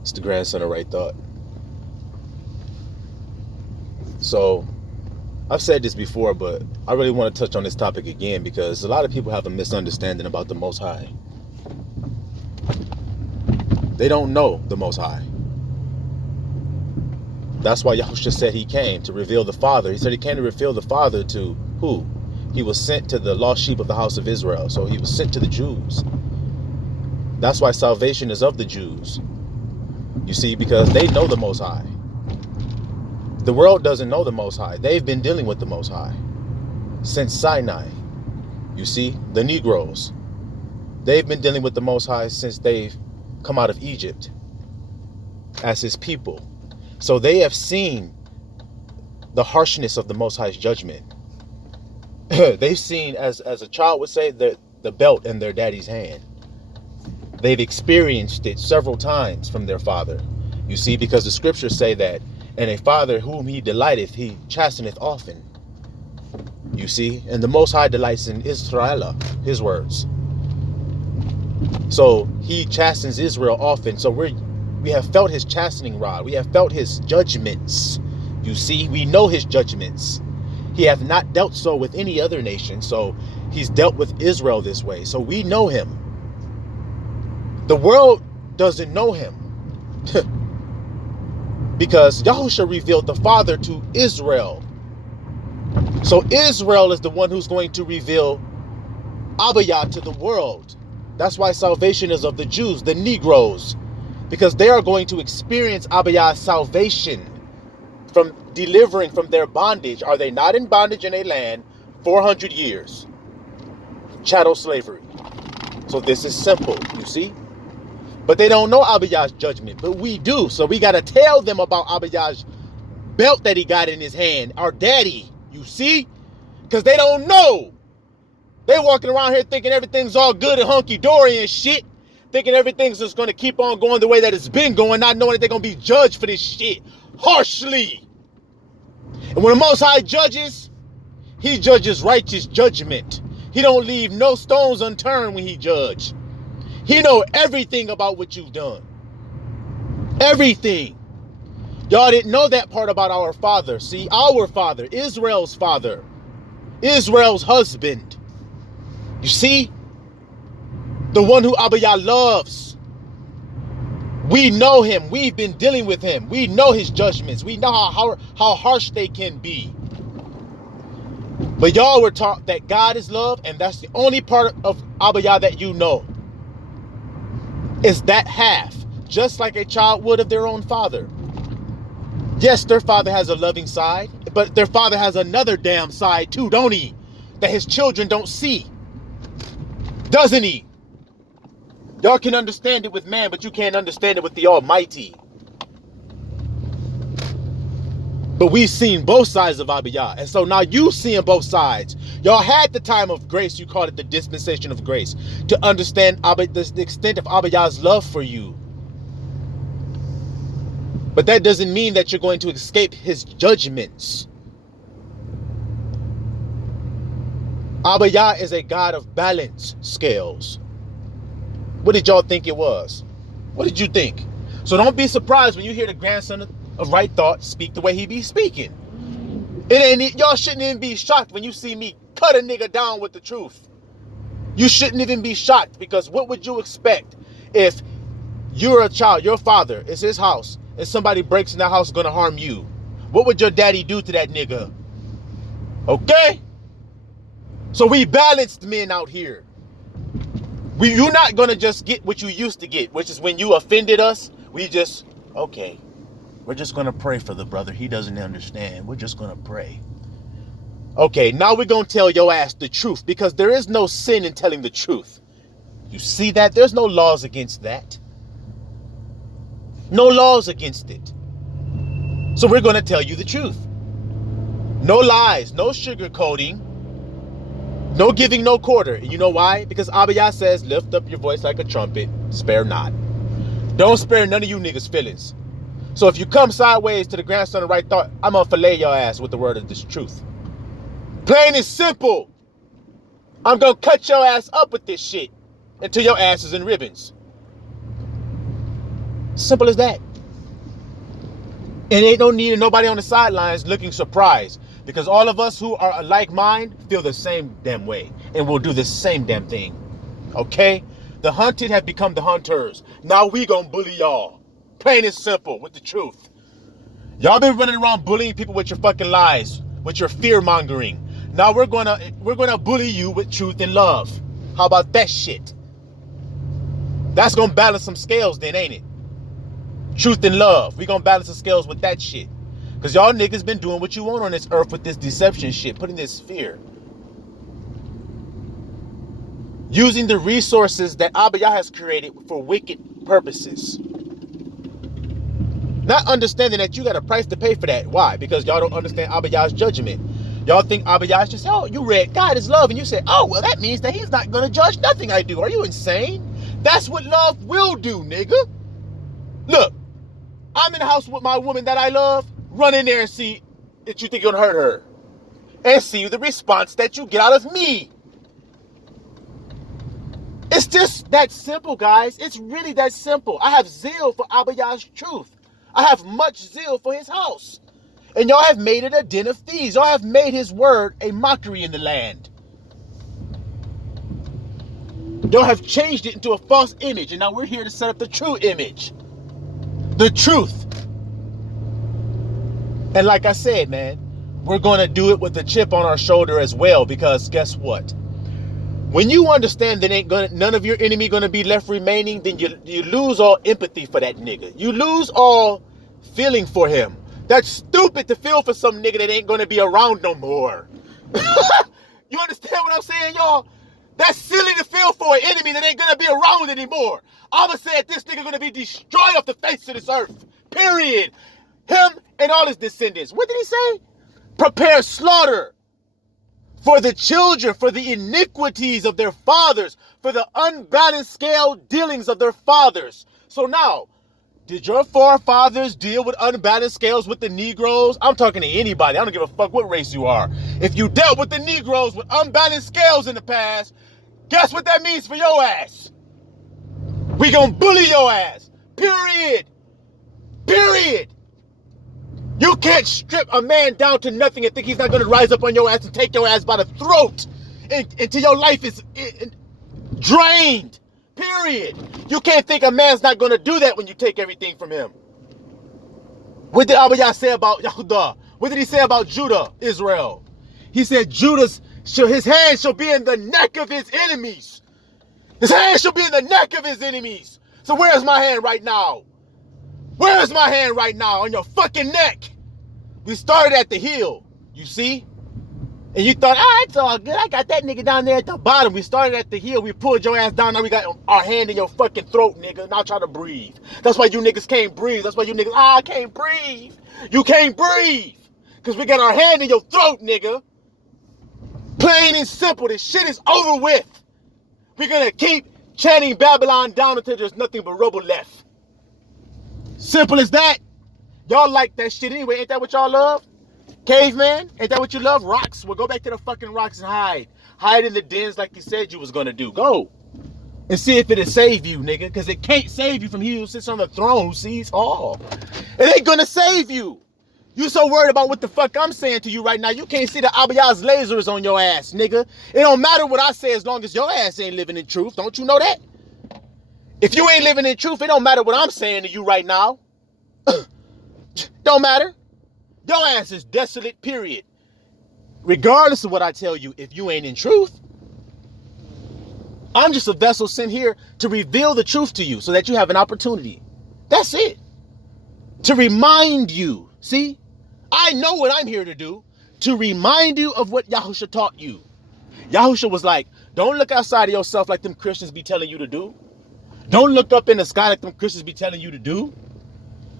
It's the grandson of Right Thought. So I've said this before, but I really want to touch on this topic again because a lot of people have a misunderstanding about the Most High. They don't know the Most High. That's why Yahushua said he came to reveal the Father. He said he came to reveal the Father to who? He was sent to the lost sheep of the house of Israel. So he was sent to the Jews. That's why salvation is of the Jews. You see, because they know the Most High. The world doesn't know the Most High. They've been dealing with the Most High since Sinai. You see, the Negroes, they've been dealing with the Most High since they've come out of Egypt as his people. So they have seen the harshness of the Most High's judgment. They've seen, as a child would say, the belt in their daddy's hand. They've experienced it several times from their father. You see, because the scriptures say that, and a father whom he delighteth, he chasteneth often. You see, and the Most High delights in Israel, his words. So he chastens Israel often. So we have felt his chastening rod. We have felt his judgments. You see, we know his judgments. He hath not dealt so with any other nation. So he's dealt with Israel this way. So we know him. The world doesn't know him. Because Yahushua revealed the Father to Israel. So Israel is the one who's going to reveal Abba Yah to the world. That's why salvation is of the Jews, the Negroes. Because they are going to experience Abba Yah's salvation from delivering from their bondage. Are they not in bondage in a land 400 years? Chattel slavery. So this is simple, you see? But they don't know Abba Yah's judgment, but we do. So we got to tell them about Abba Yah's belt that he got in his hand. Our daddy, you see? Because they don't know. They walking around here thinking everything's all good and hunky-dory and shit. Thinking everything's just going to keep on going the way that it's been going, not knowing that they're going to be judged for this shit harshly. And when the Most High judges, he judges righteous judgment. He don't leave no stones unturned when he judge. He know everything about what you've done. Everything. Y'all didn't know that part about our Father. See, our Father, Israel's Father, Israel's husband. You see? The one who Abba Yah loves. We know him. We've been dealing with him. We know his judgments. We know how harsh they can be. But y'all were taught that God is love, and that's the only part of Abba Yah that you know. Is that half, just like a child would of their own father. Yes, their father has a loving side, but their father has another damn side too, don't he? That his children don't see. Doesn't he? Y'all can understand it with man, but you can't understand it with the Almighty. But we've seen both sides of Abba Yah. And so now you seeing both sides. Y'all had the time of grace. You called it the dispensation of grace. To understand the extent of Abba Yah's love for you. But that doesn't mean that you're going to escape his judgments. Abba Yah is a God of balance scales. What did y'all think it was? What did you think? So don't be surprised when you hear the grandson of Right Thought speak the way he be speaking. Y'all shouldn't even be shocked when you see me cut a nigga down with the truth. You shouldn't even be shocked, because what would you expect if you're a child, your father, it's his house, and somebody breaks in that house gonna harm you? What would your daddy do to that nigga? Okay? So we balanced men out here. You're not gonna just get what you used to get, which is when you offended us, okay. We're just going to pray for the brother. He doesn't understand. We're just going to pray. Okay, now we're going to tell your ass the truth, because there is no sin in telling the truth. You see that? There's no laws against that. No laws against it. So we're going to tell you the truth. No lies, no sugarcoating, no giving no quarter. And you know why? Because Abba Yah says, lift up your voice like a trumpet, spare not. Don't spare none of you niggas' feelings. So if you come sideways to the grandson of Right Thought, I'm going to fillet your ass with the word of this truth. Plain and simple. I'm going to cut your ass up with this shit until your ass is in ribbons. Simple as that. And ain't no need of nobody on the sidelines looking surprised, because all of us who are alike mind feel the same damn way and will do the same damn thing. Okay? The hunted have become the hunters. Now we gonna bully y'all. Plain and simple, with the truth. Y'all been running around bullying people with your fucking lies, with your fear mongering. Now we're gonna bully you with truth and love. How about that shit? That's gonna balance some scales then, ain't it? Truth and love. We gonna balance the scales with that shit. Because y'all niggas been doing what you want on this earth with this deception shit, putting this fear. Using the resources that Abba Yah has created for wicked purposes. Not understanding that you got a price to pay for that. Why? Because y'all don't understand Abba Yah's judgment. Y'all think Abba Yah is just, oh, you read God is love, and you say, oh, well, that means that he's not gonna judge nothing I do. Are you insane? That's what love will do, nigga. Look, I'm in the house with my woman that I love. Run in there and see that you think you're gonna hurt her. And see the response that you get out of me. It's just that simple, guys. It's really that simple. I have zeal for Abba Yah's truth. I have much zeal for his house. And y'all have made it a den of thieves. Y'all have made his word a mockery in the land. Y'all have changed it into a false image. And now we're here to set up the true image. The truth. And like I said, man, we're going to do it with a chip on our shoulder as well. Because guess what? When you understand that none of your enemy going to be left remaining, then you lose all empathy for that nigga. You lose all feeling for him. That's stupid to feel for some nigga that ain't going to be around no more. You understand what I'm saying, y'all? That's silly to feel for an enemy that ain't going to be around anymore. Abba said this nigga going to be destroyed off the face of this earth. Period. Him and all his descendants. What did he say? Prepare slaughter for the children, for the iniquities of their fathers, for the unbalanced scale dealings of their fathers. So now, did your forefathers deal with unbalanced scales with the Negroes? I'm talking to anybody. I don't give a fuck what race you are. If you dealt with the Negroes with unbalanced scales in the past, guess what that means for your ass? We gonna bully your ass. Period. Period. You can't strip a man down to nothing and think he's not going to rise up on your ass and take your ass by the throat until your life is drained. Period. You can't think a man's not going to do that when you take everything from him. What did Abba Yah say about Yahudah? What did he say about Judah, Israel? He said his hand shall be in the neck of his enemies. His hand shall be in the neck of his enemies. So where's my hand right now? Where's my hand right now? On your fucking neck. We started at the heel, you see? And you thought, it's all good. I got that nigga down there at the bottom. We started at the heel. We pulled your ass down. Now we got our hand in your fucking throat, nigga. Now try to breathe. That's why you niggas can't breathe. That's why you niggas, I can't breathe. You can't breathe. Because we got our hand in your throat, nigga. Plain and simple. This shit is over with. We're going to keep chanting Babylon down until there's nothing but rubble left. Simple as that. Y'all like that shit anyway. Ain't that what y'all love? Caveman? Ain't that what you love? Rocks? Well, go back to the fucking rocks and hide. Hide in the dens like you said you was gonna do. Go. And see if it'll save you, nigga. Because it can't save you from he who sits on the throne who sees all. It ain't gonna save you. You so worried about what the fuck I'm saying to you right now. You can't see the Abba Yah's lasers on your ass, nigga. It don't matter what I say as long as your ass ain't living in truth. Don't you know that? If you ain't living in truth, it don't matter what I'm saying to you right now. Don't matter. Your ass is desolate, period. Regardless of what I tell you, if you ain't in truth, I'm just a vessel sent here to reveal the truth to you so that you have an opportunity. That's it. To remind you. See? I know what I'm here to do. To remind you of what Yahusha taught you. Yahusha was like, don't look outside of yourself like them Christians be telling you to do. Don't look up in the sky like them Christians be telling you to do.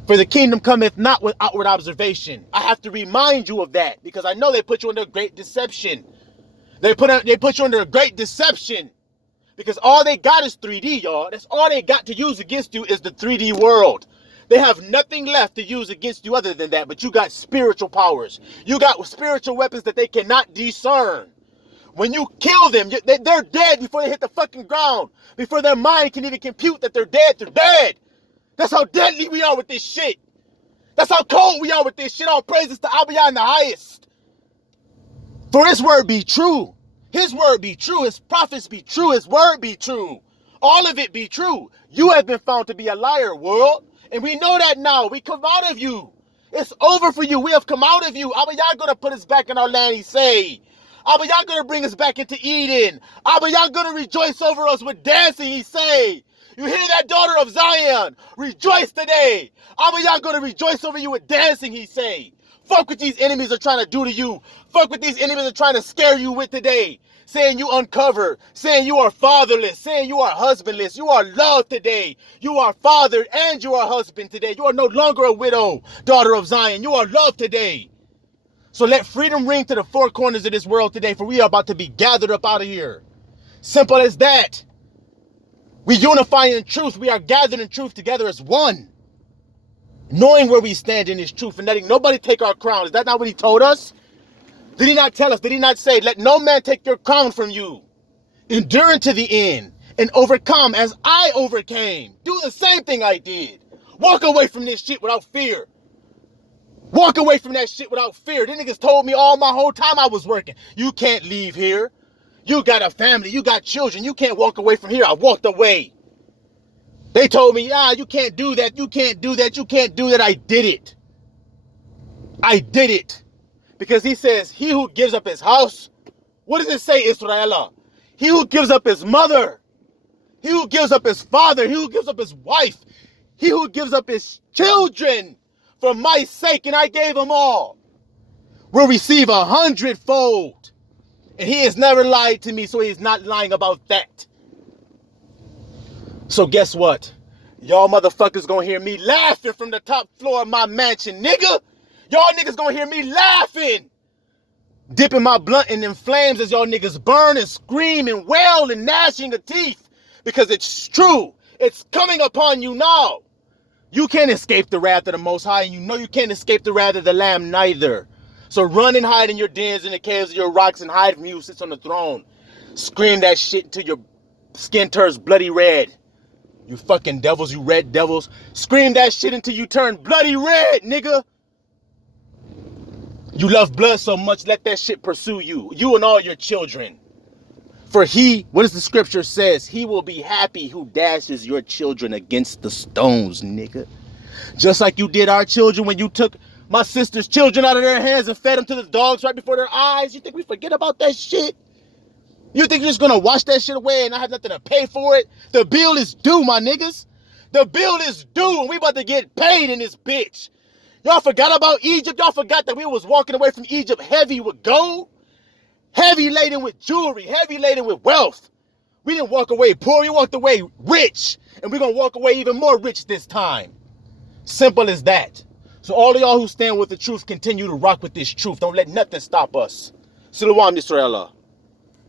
For the kingdom cometh not with outward observation. I have to remind you of that because I know they put you under a great deception. They put you under a great deception because all they got is 3D, y'all. That's all they got to use against you is the 3D world. They have nothing left to use against you other than that, but you got spiritual powers. You got spiritual weapons that they cannot discern. When you kill them, they're dead before they hit the fucking ground. Before their mind can even compute that they're dead, they're dead. That's how deadly we are with this shit. That's how cold we are with this shit. All praises to Abba Yah in the highest. For his word be true. His word be true. His prophets be true. His word be true. All of it be true. You have been found to be a liar, world. And we know that now. We come out of you. It's over for you. We have come out of you. Abba Yah gonna put us back in our land, he say. Abba Yah gonna bring us back into Eden. Abba Yah gonna rejoice over us with dancing, he say. You hear that, daughter of Zion? Rejoice today. Abba Yah gonna rejoice over you with dancing, he say. Fuck what these enemies are trying to do to you. Fuck what these enemies are trying to scare you with today. Saying you uncovered, saying you are fatherless, saying you are husbandless. You are loved today. You are fathered and you are husband today. You are no longer a widow, daughter of Zion. You are loved today. So let freedom ring to the four corners of this world today, for we are about to be gathered up out of here. Simple as that. We unify in truth. We are gathered in truth together as one. Knowing where we stand in this truth and letting nobody take our crown. Is that not what he told us? Did he not tell us? Did he not say, let no man take your crown from you? Endure to the end and overcome as I overcame. Do the same thing I did. Walk away from this shit without fear. Walk away from that shit without fear. Them niggas told me all my whole time I was working. You can't leave here. You got a family. You got children. You can't walk away from here. I walked away. They told me, you can't do that. You can't do that. You can't do that. I did it. I did it. Because he says, he who gives up his house, what does it say, Israel? He who gives up his mother, he who gives up his father, he who gives up his wife, he who gives up his children for my sake, and I gave them all, will receive 100-fold. And he has never lied to me, so he's not lying about that. So guess what? Y'all motherfuckers gonna hear me laughing from the top floor of my mansion, nigga. Y'all niggas gonna hear me laughing. Dipping my blunt in them flames as y'all niggas burn and scream and wail and gnashing of teeth. Because it's true. It's coming upon you now. You can't escape the wrath of the Most High, and you know you can't escape the wrath of the Lamb neither. So run and hide in your dens, in the caves of your rocks, and hide from you who sits on the throne. Scream that shit until your skin turns bloody red. You fucking devils, you red devils. Scream that shit until you turn bloody red, nigga. You love blood so much, let that shit pursue you. You and all your children. For he, what does the scripture says? He will be happy who dashes your children against the stones, nigga. Just like you did our children when you took my sister's children out of their hands and fed them to the dogs right before their eyes. You think we forget about that shit? You think you're just gonna wash that shit away and not have nothing to pay for it? The bill is due, my niggas. The bill is due and we about to get paid in this bitch. Y'all forgot about Egypt? Y'all forgot that we was walking away from Egypt heavy with gold? Heavy laden with jewelry, heavy laden with wealth. We didn't walk away poor, we walked away rich. And we're gonna walk away even more rich this time. Simple as that. So all of y'all who stand with the truth, continue to rock with this truth. Don't let nothing stop us. Silawam Yisraelah.